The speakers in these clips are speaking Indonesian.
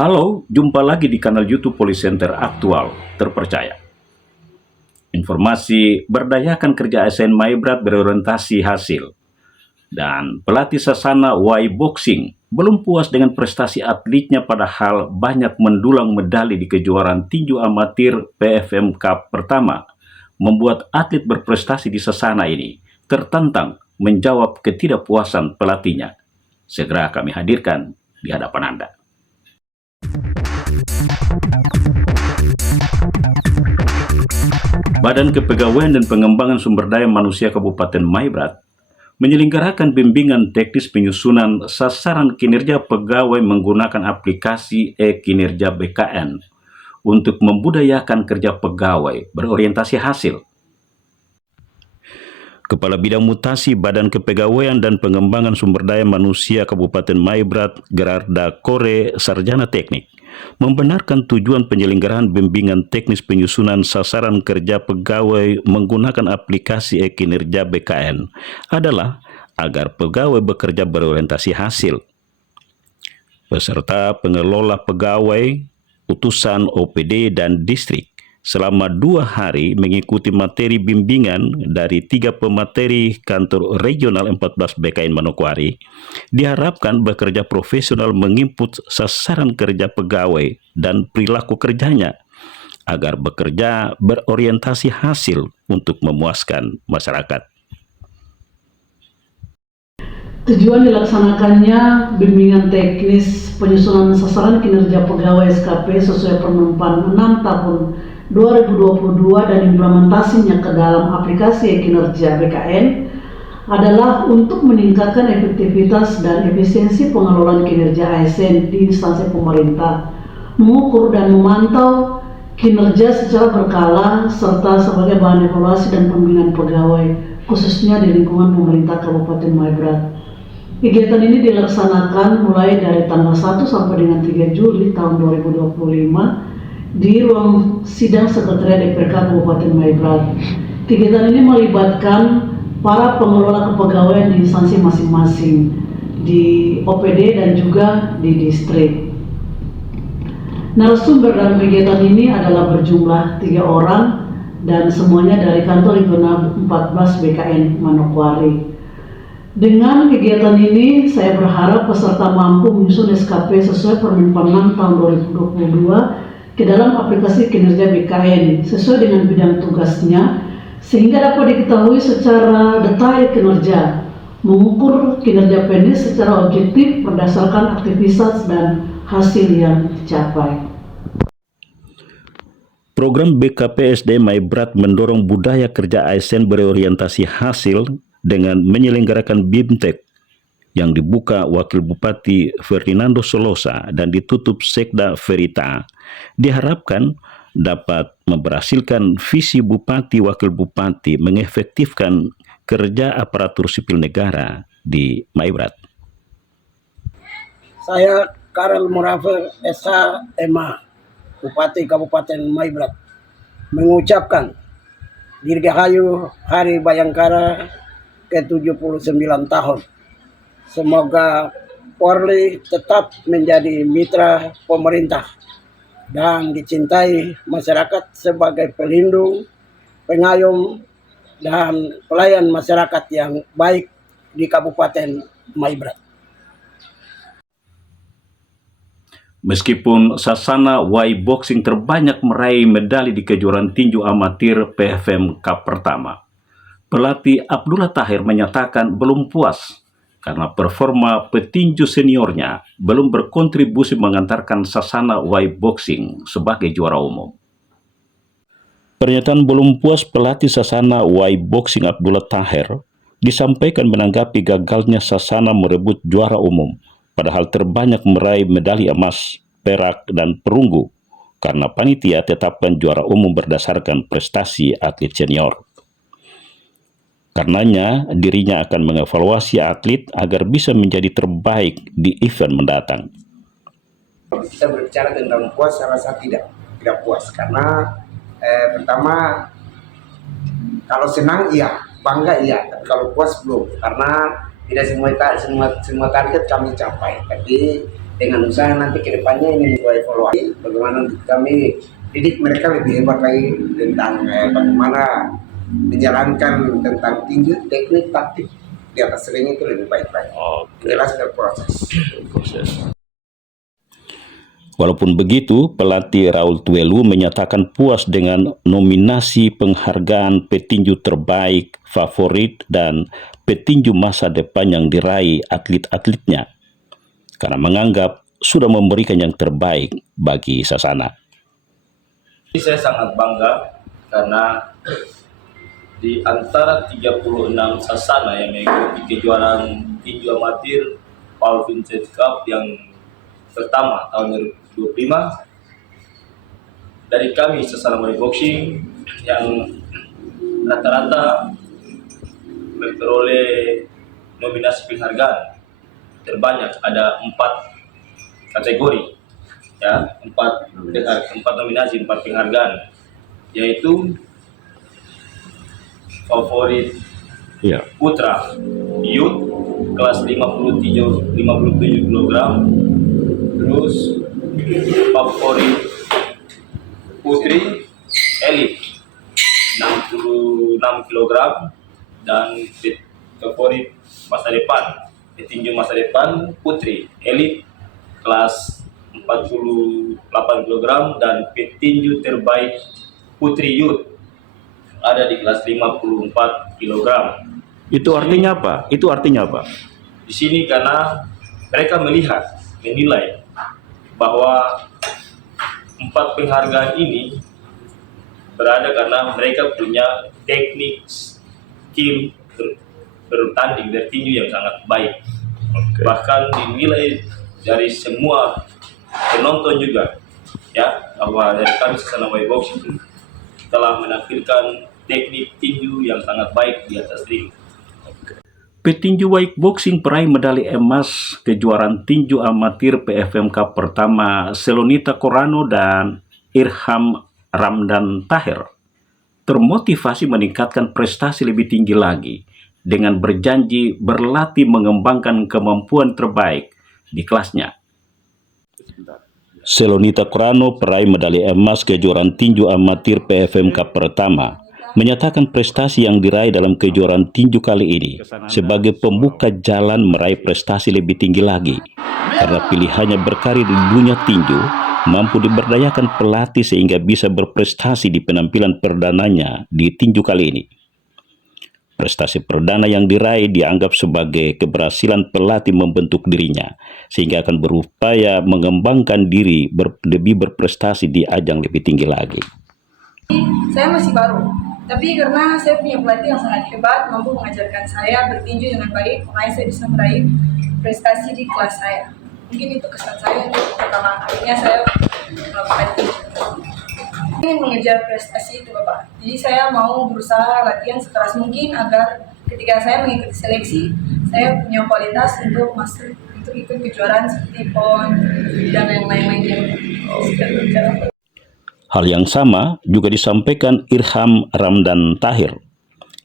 Halo, jumpa lagi di kanal YouTube Police Center Aktual Terpercaya. Informasi berdayakan kerja ASN Maibrat berorientasi hasil. Dan pelatih Sasana Y Boxing belum puas dengan prestasi atletnya padahal banyak mendulang medali di kejuaraan tinju amatir PFM Cup pertama. Membuat atlet berprestasi di Sasana ini tertantang menjawab ketidakpuasan pelatihnya. Segera kami hadirkan di hadapan Anda. Badan Kepegawaian dan Pengembangan Sumber Daya Manusia Kabupaten Maibrat menyelenggarakan bimbingan teknis penyusunan sasaran kinerja pegawai menggunakan aplikasi e-kinerja BKN untuk membudayakan kerja pegawai berorientasi hasil. Kepala Bidang Mutasi Badan Kepegawaian dan Pengembangan Sumber Daya Manusia Kabupaten Maibrat, Gerarda Kore, Sarjana Teknik, membenarkan tujuan penyelenggaraan bimbingan teknis penyusunan sasaran kerja pegawai menggunakan aplikasi e-kinerja BKN adalah agar pegawai bekerja berorientasi hasil. Peserta pengelola pegawai, utusan OPD dan distrik selama 2 hari mengikuti materi bimbingan dari 3 pemateri kantor regional 14 BKN Manokwari, diharapkan bekerja profesional menginput sasaran kerja pegawai dan perilaku kerjanya agar bekerja berorientasi hasil untuk memuaskan masyarakat. Tujuan dilaksanakannya bimbingan teknis penyusunan sasaran kinerja pegawai SKP sesuai Permenpan 6 tahun 2022 dan implementasinya ke dalam aplikasi kinerja BKN adalah untuk meningkatkan efektivitas dan efisiensi pengelolaan kinerja ASN di instansi pemerintah, mengukur dan memantau kinerja secara berkala, serta sebagai bahan evaluasi dan pembinaan pegawai, khususnya di lingkungan pemerintah Kabupaten Maibrat. Kegiatan ini dilaksanakan mulai dari tanggal 1 sampai dengan 3 Juli tahun 2025 di ruang sidang Sekretariat DPRK Kabupaten Maibrat. Kegiatan ini melibatkan para pengelola kepegawaian di instansi masing-masing, di OPD dan juga di distrik. Narasumber dalam kegiatan ini adalah berjumlah 3 orang dan semuanya dari kantor regional 14 BKN Manokwari. Dengan kegiatan ini, saya berharap peserta mampu menyusun SKP sesuai Permenpan 6 tahun 2022 ke dalam aplikasi kinerja BKN sesuai dengan bidang tugasnya, sehingga dapat diketahui secara detail kinerja, mengukur kinerja PNS secara objektif berdasarkan aktivitas dan hasil yang dicapai. Program BKPSD Maibrat mendorong budaya kerja ASN berorientasi hasil dengan menyelenggarakan BIMTEK yang dibuka Wakil Bupati Ferdinando Solosa dan ditutup Sekda Verita, diharapkan dapat memberhasilkan visi Bupati Wakil Bupati mengefektifkan kerja aparatur sipil negara di Maibrat. Saya Karel Murafe SH.MA, Bupati Kabupaten Maibrat, mengucapkan Dirgahayu Hari Bayangkara ke-79 tahun. Semoga Polri tetap menjadi mitra pemerintah dan dicintai masyarakat sebagai pelindung, pengayom, dan pelayan masyarakat yang baik di Kabupaten Maibrat. Meskipun Sasana Y Boxing terbanyak meraih medali di kejuaraan tinju amatir PFM Cup pertama, pelatih Abdullah Tahir menyatakan belum puas karena performa petinju seniornya belum berkontribusi mengantarkan Sasana Y Boxing sebagai juara umum. Pernyataan belum puas pelatih Sasana Y Boxing Abdullah Tahir disampaikan menanggapi gagalnya Sasana merebut juara umum, padahal terbanyak meraih medali emas, perak, dan perunggu karena panitia tetapkan juara umum berdasarkan prestasi atlet senior. Karenanya, dirinya akan mengevaluasi atlet agar bisa menjadi terbaik di event mendatang. Kita berbicara tentang puas, saya rasa tidak puas karena pertama, kalau senang iya, bangga iya, tapi kalau puas belum, karena tidak semua target kami capai. Tapi dengan usaha nanti ke depannya ini untuk evaluasi bagaimana kami didik mereka lebih hebat lagi tentang bagaimana menjalankan tentang tinju, teknik, taktik di atas ring itu lebih baik lagi. Jelas berproses. Walaupun begitu, pelatih Raul Tuelu menyatakan puas dengan nominasi penghargaan petinju terbaik, favorit, dan petinju masa depan yang diraih atlet-atletnya, karena menganggap sudah memberikan yang terbaik bagi Sasana. Saya sangat bangga karena di antara 36 Sasana yang mengikuti kejuaraan tinju amatir Paul Vincent Cup yang pertama tahun 2025, dari kami Sasana Muay Boxing yang rata-rata memperoleh nominasi penghargaan terbanyak, ada 4 kategori, ya, 4 nominasi, 4 penghargaan, yaitu favorit putra youth kelas 57 kg, terus favorit putri elit 66 kg, dan favorit masa depan, petinju masa depan putri elit kelas 48 kg, dan petinju terbaik putri youth ada di kelas 54 kg. Itu artinya apa? Di sini karena mereka menilai bahwa 4 penghargaan ini berada karena mereka punya teknik, skill bertanding, bertinju yang sangat baik. Bahkan dinilai dari semua penonton juga, ya, bahwa dari kami Sasana Muay Boxing telah menampilkan teknik tinju yang sangat baik di atas ring. Petinju Muay Boxing peraih medali emas kejuaraan tinju amatir PFMK pertama Selonita Corano dan Irham Ramdan Tahir termotivasi meningkatkan prestasi lebih tinggi lagi dengan berjanji berlatih mengembangkan kemampuan terbaik di kelasnya. Selonita Corano peraih medali emas kejuaraan tinju amatir PFMK pertama menyatakan prestasi yang diraih dalam kejuaraan tinju kali ini sebagai pembuka jalan meraih prestasi lebih tinggi lagi, karena pilihannya berkarir di dunia tinju mampu diberdayakan pelatih sehingga bisa berprestasi di penampilan perdananya di tinju kali ini. Prestasi perdana yang diraih dianggap sebagai keberhasilan pelatih membentuk dirinya, sehingga akan berupaya mengembangkan diri lebih berprestasi di ajang lebih tinggi lagi. Saya masih baru, tapi karena saya punya pelatih yang sangat hebat, mampu mengajarkan saya bertinju dengan baik, makanya saya bisa meraih prestasi di kelas saya. Mungkin itu kesan saya untuk pertama kalinya saya melakukan tinju. Ingin mengejar prestasi itu, Bapak. Jadi saya mau berusaha latihan sekeras mungkin agar ketika saya mengikuti seleksi, saya punya kualitas untuk masuk untuk ikut kejuaraan seperti PON dan yang lain-lain yang sedang berjalan. Hal yang sama juga disampaikan Irham Ramdan Tahir,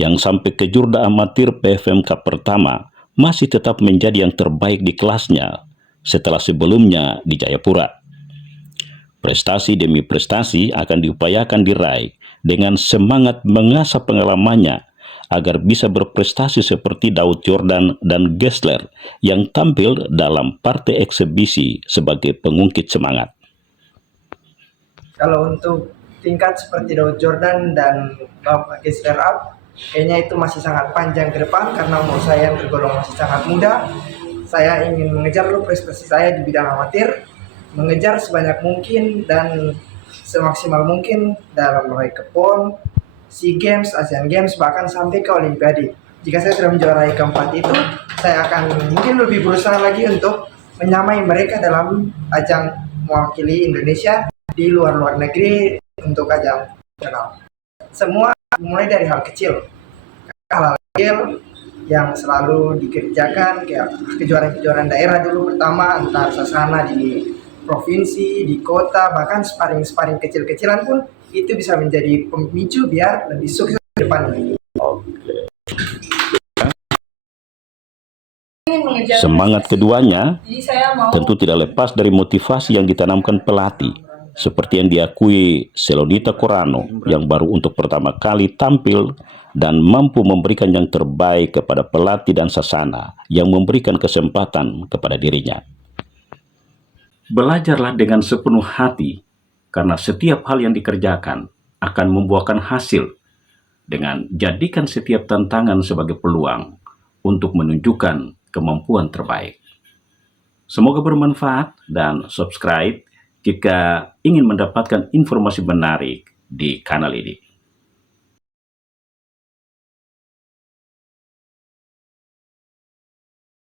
yang sampai ke jurda amatir PFMK pertama masih tetap menjadi yang terbaik di kelasnya setelah sebelumnya di Jayapura. Prestasi demi prestasi akan diupayakan diraih dengan semangat mengasah pengalamannya agar bisa berprestasi seperti Daud Jordan dan Gessler yang tampil dalam partai eksebisi sebagai pengungkit semangat. Kalau untuk tingkat seperti Daud Jordan dan Bapak Gessler up, kayaknya itu masih sangat panjang ke depan karena umur saya tergolong masih sangat muda. Saya ingin mengejar dulu prestasi saya di bidang amatir, mengejar sebanyak mungkin dan semaksimal mungkin dalam meraih ke PON, SEA Games, Asian Games, bahkan sampai ke Olimpiade. Jika saya sudah menjuarai keempat itu, saya akan mungkin lebih berusaha lagi untuk menyamai mereka dalam ajang mewakili Indonesia di luar negeri untuk ajang nasional. Semua mulai dari hal kecil, hal kecil yang selalu dikerjakan, kayak kejuaraan-kejuaraan daerah dulu pertama antar Sasana di provinsi, di kota, bahkan sparring kecil-kecilan pun itu bisa menjadi pemicu biar lebih sukses ke depan. Ingin mengejar Semangat prestasi. keduanya Jadi saya mau tentu tidak lepas dari motivasi yang ditanamkan pelatih, seperti yang diakui Selonita Corano yang baru untuk pertama kali tampil dan mampu memberikan yang terbaik kepada pelatih dan Sasana yang memberikan kesempatan kepada dirinya. Belajarlah dengan sepenuh hati, karena setiap hal yang dikerjakan akan membuahkan hasil, dengan jadikan setiap tantangan sebagai peluang untuk menunjukkan kemampuan terbaik. Semoga bermanfaat dan subscribe jika ingin mendapatkan informasi menarik di kanal ini.